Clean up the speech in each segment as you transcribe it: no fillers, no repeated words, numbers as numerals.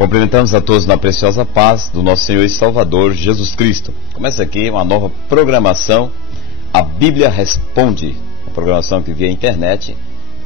Cumprimentamos a todos na preciosa paz do nosso Senhor e Salvador Jesus Cristo. Começa aqui uma nova programação, a Bíblia Responde, uma programação que via internet,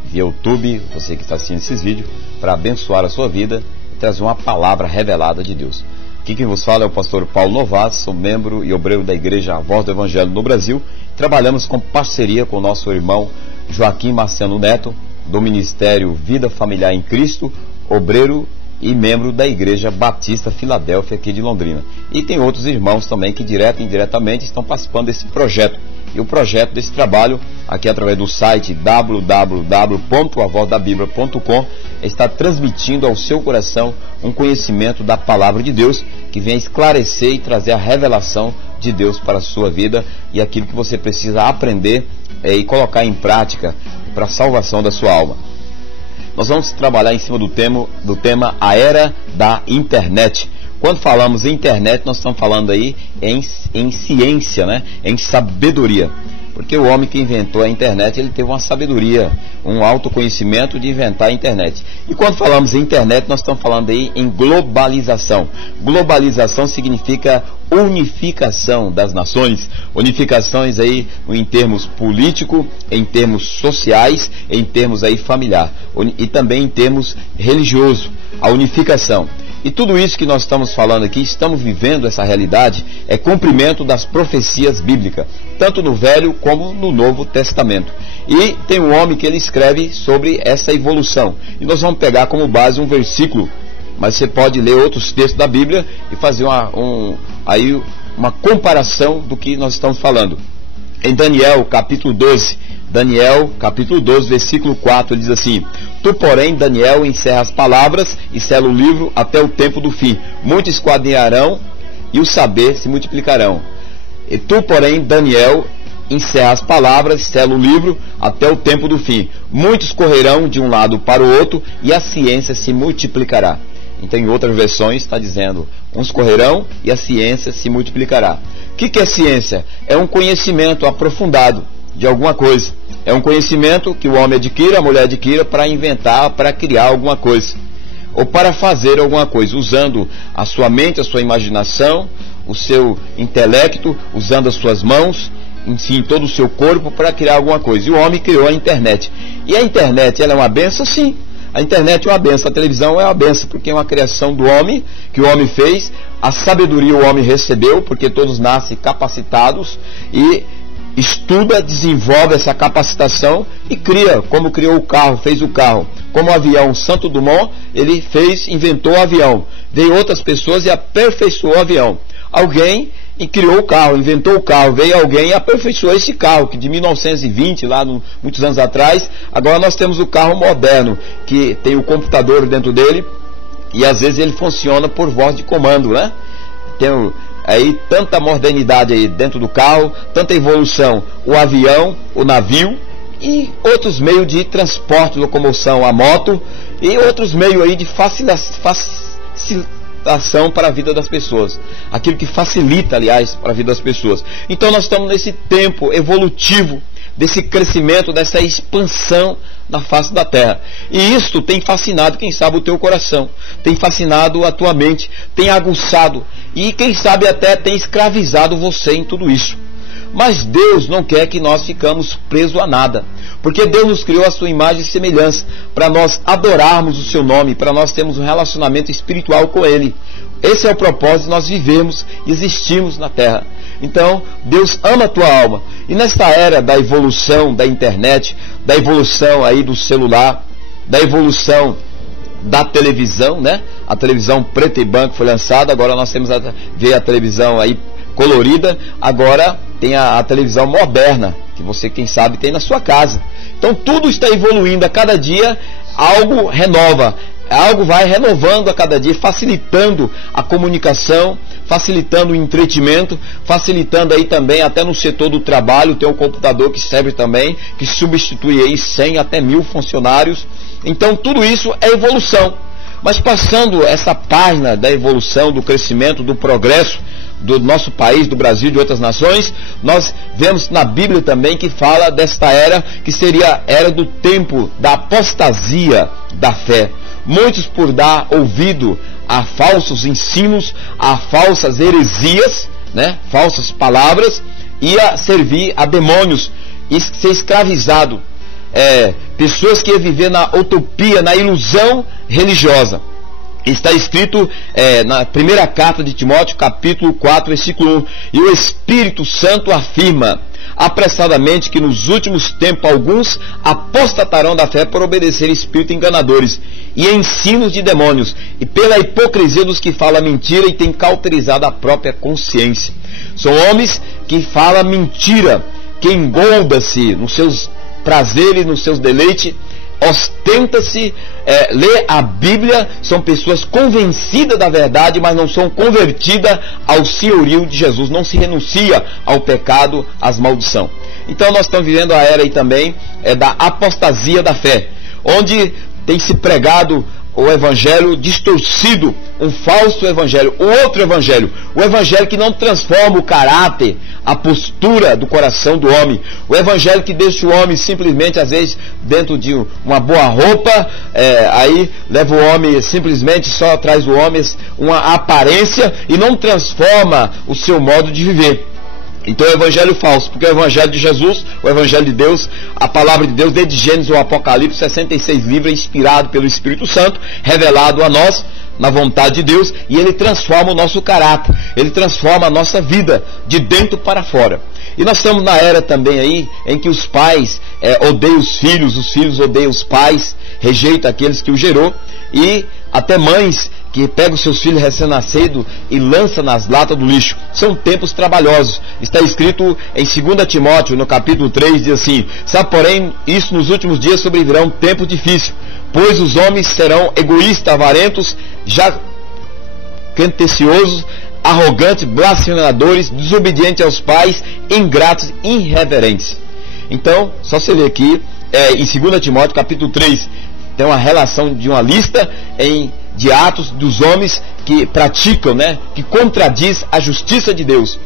via YouTube, você que está assistindo esses vídeos, para abençoar a sua vida e trazer uma palavra revelada de Deus. Aqui quem vos fala é o pastor Paulo Novaes, sou membro e obreiro da Igreja A Voz do Evangelho no Brasil. Trabalhamos com parceria com o nosso irmão Joaquim Marciano Neto, do Ministério Vida Familiar em Cristo, obreiro e membro da Igreja Batista Filadélfia aqui de Londrina. E tem outros irmãos também que direto e indiretamente estão participando desse projeto. E o projeto desse trabalho, aqui através do site www.avozdabiblia.com, está transmitindo ao seu coração um conhecimento da Palavra de Deus, que vem esclarecer e trazer a revelação de Deus para a sua vida e aquilo que você precisa aprender e colocar em prática para a salvação da sua alma. Nós vamos trabalhar em cima do tema a era da internet. Quando falamos em internet, nós estamos falando aí em ciência, né? Em sabedoria. Porque o homem que inventou a internet, ele teve uma sabedoria, um autoconhecimento de inventar a internet. E quando falamos em internet, nós estamos falando aí em globalização. Globalização significa unificação das nações, unificações aí em termos político, em termos sociais, em termos aí familiar e também em termos religioso, a unificação. E tudo isso que nós estamos falando aqui, estamos vivendo essa realidade, é cumprimento das profecias bíblicas, tanto no Velho como no Novo Testamento. E tem um homem que ele escreve sobre essa evolução. E nós vamos pegar como base um versículo, mas você pode ler outros textos da Bíblia e fazer uma comparação do que nós estamos falando. Em Daniel, capítulo 12, versículo 4, ele diz assim: Tu, porém, Daniel, encerra as palavras e sela o livro até o tempo do fim. Muitos esquadrinharão e o saber se multiplicarão. E tu, porém, Daniel, encerra as palavras, sela o livro até o tempo do fim. Muitos correrão de um lado para o outro e a ciência se multiplicará. Então, em outras versões, está dizendo: uns correrão e a ciência se multiplicará. O que é ciência? É um conhecimento aprofundado de alguma coisa. É um conhecimento que o homem adquire, a mulher adquire para inventar, para criar alguma coisa. Ou para fazer alguma coisa, usando a sua mente, a sua imaginação, o seu intelecto, usando as suas mãos, enfim, todo o seu corpo para criar alguma coisa. E o homem criou a internet. E a internet, ela é uma benção? Sim. A internet é uma benção, a televisão é uma benção, porque é uma criação do homem, que o homem fez, a sabedoria o homem recebeu, porque todos nascem capacitados, e estuda, desenvolve essa capacitação e cria, como criou o carro, fez o carro. Como o avião, Santo Dumont, ele inventou o avião. Veio outras pessoas e aperfeiçoou o avião. Alguém criou o carro, inventou o carro, veio alguém e aperfeiçoou esse carro, que de 1920, muitos anos atrás, agora nós temos o carro moderno, que tem o computador dentro dele, e às vezes ele funciona por voz de comando, né? Tem aí tanta modernidade aí dentro do carro, tanta evolução, o avião, o navio e outros meios de transporte, locomoção, a moto e outros meios aí de facilitação para a vida das pessoas, aquilo que facilita, aliás, para a vida das pessoas. Então nós estamos nesse tempo evolutivo, desse crescimento, dessa expansão na face da terra. E isto tem fascinado, quem sabe, o teu coração, tem fascinado a tua mente, tem aguçado e quem sabe até tem escravizado você em tudo isso. Mas Deus não quer que nós ficamos presos a nada, porque Deus nos criou a sua imagem e semelhança, para nós adorarmos o seu nome, para nós termos um relacionamento espiritual com Ele. Esse é o propósito de nós vivemos e existimos na terra. Então, Deus ama a tua alma. E nesta era da evolução da internet, da evolução aí do celular, da evolução da televisão, né? A televisão preta e branca foi lançada, agora nós temos ver a televisão aí colorida, agora tem a televisão moderna, que você, quem sabe, tem na sua casa. Então tudo está evoluindo, a cada dia algo renova, algo vai renovando a cada dia, facilitando a comunicação, facilitando o entretenimento, facilitando aí também até no setor do trabalho. Tem um computador que serve também, que substitui aí 100 até 1000 funcionários. Então tudo isso é evolução. Mas passando essa página da evolução, do crescimento, do progresso do nosso país, do Brasil e de outras nações, nós vemos na Bíblia também que fala desta era, que seria a era do tempo da apostasia da fé. muitos por dar ouvido a falsos ensinos, a falsas heresias, né? Falsas palavras, e a servir a demônios, e ser escravizado. Pessoas que iam viver na utopia, na ilusão religiosa. Está escrito na primeira carta de Timóteo, capítulo 4, versículo 1, e o Espírito Santo afirma apressadamente que nos últimos tempos alguns apostatarão da fé por obedecer espíritos enganadores e ensinos de demônios, e pela hipocrisia dos que falam mentira e têm cauterizado a própria consciência. São homens que falam mentira, que engolda-se nos seus prazeres, nos seus deleites, ostenta-se, lê a Bíblia, são pessoas convencidas da verdade, mas não são convertidas ao senhorio de Jesus, não se renuncia ao pecado, às maldição. Então nós estamos vivendo a era aí também da apostasia da fé, onde tem se pregado o evangelho distorcido, um falso evangelho, o outro evangelho, o evangelho que não transforma o caráter, a postura do coração do homem, o evangelho que deixa o homem simplesmente, às vezes, dentro de uma boa roupa, aí leva o homem simplesmente, só traz o homem uma aparência e não transforma o seu modo de viver. Então é o evangelho falso, porque o evangelho de Jesus, o evangelho de Deus, a palavra de Deus, desde Gênesis ao Apocalipse, 66 livros, inspirado pelo Espírito Santo, revelado a nós, na vontade de Deus, e ele transforma o nosso caráter, ele transforma a nossa vida, de dentro para fora. E nós estamos na era também aí, em que os pais odeiam os filhos odeiam os pais, rejeitam aqueles que o gerou, e até mães que pegam seus filhos recém-nascidos e lançam nas latas do lixo. São tempos trabalhosos. Está escrito em 2 Timóteo, no capítulo 3, diz assim: sabe, porém, isso nos últimos dias sobrevirá um tempo difícil, pois os homens serão egoístas, avarentos, jactanciosos, arrogantes, blasfemadores, desobedientes aos pais, ingratos, irreverentes. Então, só você ler aqui, em 2 Timóteo, capítulo 3, tem uma relação de uma lista de atos dos homens que praticam, né, que contradiz a justiça de Deus,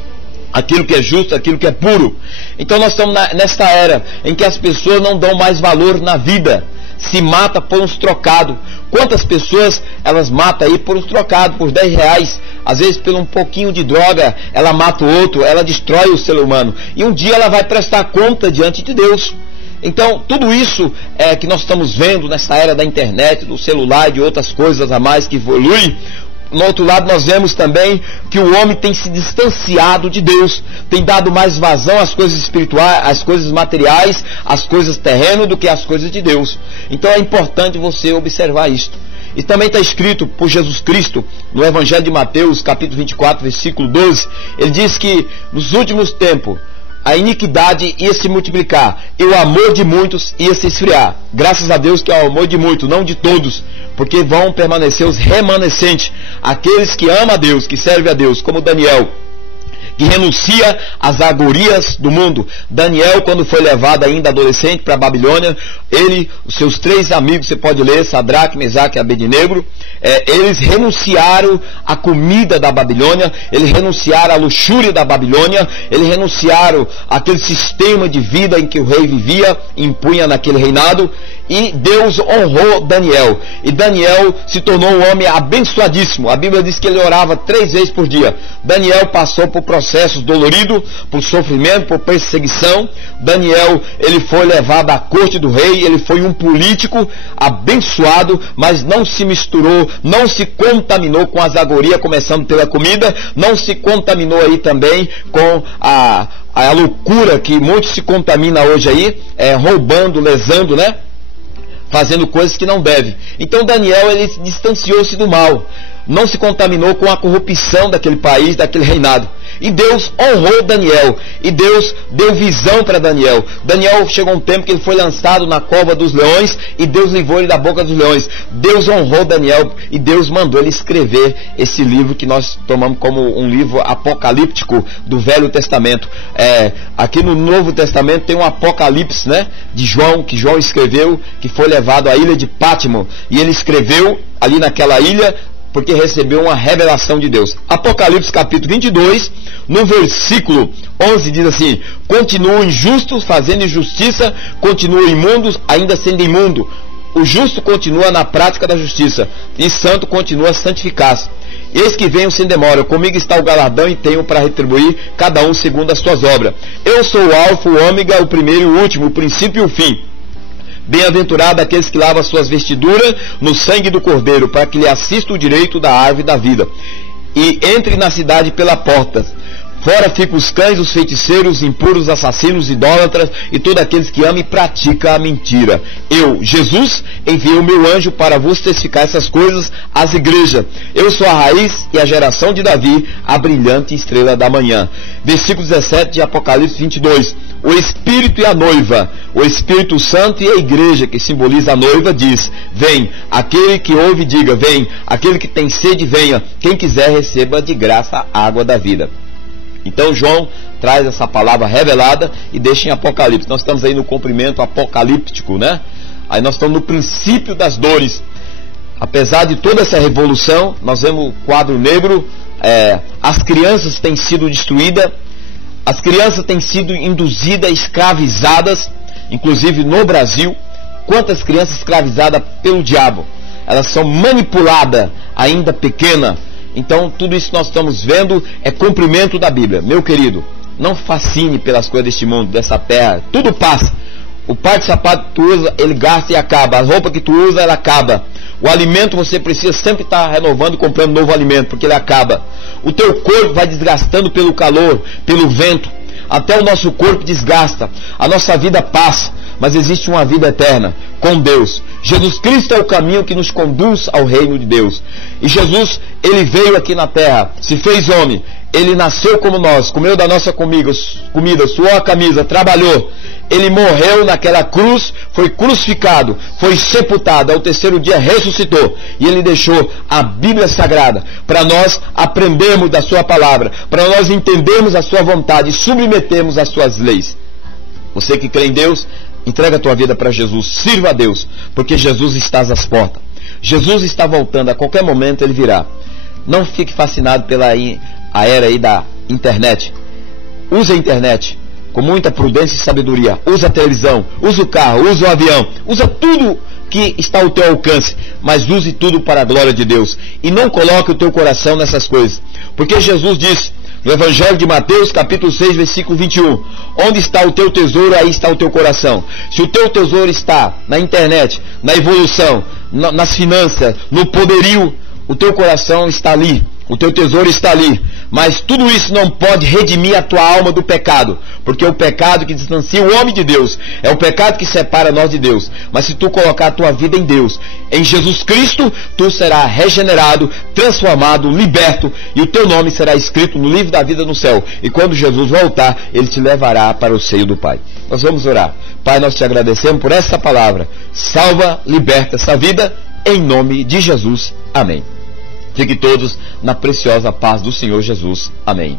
aquilo que é justo, aquilo que é puro. Então nós estamos nesta era em que as pessoas não dão mais valor na vida, se mata por uns trocados. Quantas pessoas elas matam aí por uns trocados, por 10 reais, às vezes por um pouquinho de droga, ela mata o outro, ela destrói o ser humano, e um dia ela vai prestar conta diante de Deus. Então, tudo isso que nós estamos vendo nessa era da internet, do celular e de outras coisas a mais que evoluem. No outro lado, nós vemos também que o homem tem se distanciado de Deus, tem dado mais vazão às coisas espirituais, às coisas materiais, às coisas terrenas, do que às coisas de Deus. Então é importante você observar isto. E também está escrito por Jesus Cristo, no Evangelho de Mateus, capítulo 24, versículo 12, ele diz que nos últimos tempos, a iniquidade ia se multiplicar e o amor de muitos ia se esfriar. Graças a Deus que é o amor de muitos, não de todos, porque vão permanecer os remanescentes, aqueles que amam a Deus, que servem a Deus, como Daniel, que renuncia às agorias do mundo. Daniel, quando foi levado ainda adolescente para a Babilônia, ele, os seus 3 amigos, você pode ler, Sadraque, Mesaque e Abednego, eles renunciaram à comida da Babilônia, eles renunciaram à luxúria da Babilônia, eles renunciaram àquele sistema de vida em que o rei vivia, impunha naquele reinado, e Deus honrou Daniel, e Daniel se tornou um homem abençoadíssimo. A Bíblia diz que ele orava 3 vezes por dia. Daniel passou por processos doloridos, por sofrimento, por perseguição. Daniel, ele foi levado à corte do rei, ele foi um político abençoado, mas não se misturou, não se contaminou com as agorias, começando pela comida, não se contaminou aí também com a loucura que muitos se contaminam hoje aí, roubando, lesando, né? Fazendo coisas que não deve. Então Daniel, ele distanciou-se do mal, não se contaminou com a corrupção daquele país, daquele reinado. E Deus honrou Daniel, e Deus deu visão para Daniel. Daniel chegou um tempo que ele foi lançado na cova dos leões, e Deus livrou ele da boca dos leões. Deus honrou Daniel, e Deus mandou ele escrever esse livro que nós tomamos como um livro apocalíptico do Velho Testamento. Aqui no Novo Testamento tem um Apocalipse, né, de João, que João escreveu, que foi levado à ilha de Pátimo, e ele escreveu ali naquela ilha porque recebeu uma revelação de Deus. Apocalipse capítulo 22, no versículo 11 diz assim: continuam injustos fazendo injustiça, continuam imundos ainda sendo imundo, O justo continua na prática da justiça, e santo continua a santificar-se. Eis que venho sem demora, comigo está o galardão e tenho para retribuir cada um segundo as suas obras. Eu sou o alfa, o ômega, o primeiro e o último, o princípio e o fim. Bem-aventurado aqueles que lavam suas vestiduras no sangue do Cordeiro, para que lhe assista o direito da árvore da vida, e entre na cidade pela porta. Fora ficam os cães, os feiticeiros, impuros, assassinos, idólatras e todos aqueles que amam e praticam a mentira. Eu, Jesus, enviei o meu anjo para vos testificar essas coisas às igrejas. Eu sou a raiz e a geração de Davi, a brilhante estrela da manhã. Versículo 17 de Apocalipse 22. O Espírito e a noiva, o Espírito Santo e a igreja, que simboliza a noiva, diz: vem. Aquele que ouve, diga: vem. Aquele que tem sede, venha. Quem quiser, receba de graça a água da vida. Então João traz essa palavra revelada e deixa em Apocalipse. Nós estamos aí no cumprimento apocalíptico, né? Aí nós estamos no princípio das dores. Apesar de toda essa revolução, nós vemos o quadro negro, as crianças têm sido destruídas, as crianças têm sido induzidas, escravizadas, inclusive no Brasil. Quantas crianças escravizadas pelo diabo? Elas são manipuladas ainda pequena. Então tudo isso que nós estamos vendo é cumprimento da Bíblia. Meu querido, não fascine pelas coisas deste mundo, dessa terra. Tudo passa. O par de sapato que tu usa, ele gasta e acaba. A roupa que tu usa, ela acaba. O alimento você precisa sempre estar renovando e comprando novo alimento, porque ele acaba. O teu corpo vai desgastando pelo calor, pelo vento. Até o nosso corpo desgasta. A nossa vida passa, mas existe uma vida eterna com Deus. Jesus Cristo é o caminho que nos conduz ao reino de Deus. E Jesus, ele veio aqui na terra, se fez homem. Ele nasceu como nós, comeu da nossa comida, suou a camisa, trabalhou. Ele morreu naquela cruz, foi crucificado, foi sepultado, ao terceiro dia ressuscitou. E ele deixou a Bíblia Sagrada para nós aprendermos da sua palavra, para nós entendermos a sua vontade e submetermos às suas leis. Você que crê em Deus, entrega a tua vida para Jesus, sirva a Deus, porque Jesus está às portas. Jesus está voltando, a qualquer momento ele virá. Não fique fascinado pela a era aí da internet. Use a internet com muita prudência e sabedoria. Use a televisão, use o carro, use o avião, use tudo que está ao teu alcance, mas use tudo para a glória de Deus. E não coloque o teu coração nessas coisas, porque Jesus disse no Evangelho de Mateus, capítulo 6, versículo 21, onde está o teu tesouro, aí está o teu coração. Se o teu tesouro está na internet, na evolução, nas finanças, no poderio, o teu coração está ali, o teu tesouro está ali. Mas tudo isso não pode redimir a tua alma do pecado, porque é o pecado que distancia o homem de Deus, é o pecado que separa nós de Deus. Mas se tu colocar a tua vida em Deus, em Jesus Cristo, tu serás regenerado, transformado, liberto, e o teu nome será escrito no livro da vida no céu. E quando Jesus voltar, ele te levará para o seio do Pai. Nós vamos orar. Pai, nós te agradecemos por essa palavra. Salva, liberta essa vida, em nome de Jesus. Amém. Fiquem todos na preciosa paz do Senhor Jesus. Amém.